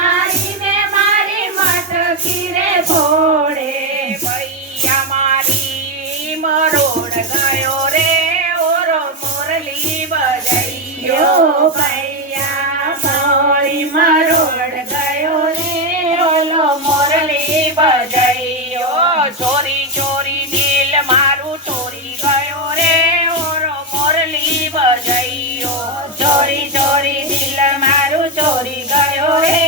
મારીને મારી મટકી રે ફોડે. ભૈયા મારી મરોડ ગયો રે ઓરો મોરલી બજાઈયો. યો ભૈયા મારી મરોડ ગયો રે ઓલો મોરલી બજાઈયો. ચોરી ચોરી દિલ મારું ચોરી ગયો રે ઓરો મોરલી બજાઈયો. ચોરી ચોરી દિલ મારું ચોરી ગયો રે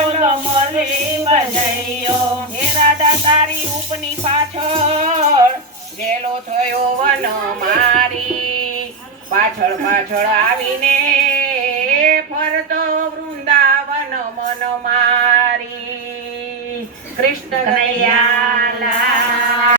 ઓલો મોરલી બજાઈયો. હે રાધા તારી ઉપની પાછળ ગેલો થયો વન મારી. પાછળ પાછળ આવીને ફરતો વૃંદાવન મન મારી. કૃષ્ણ કનૈયા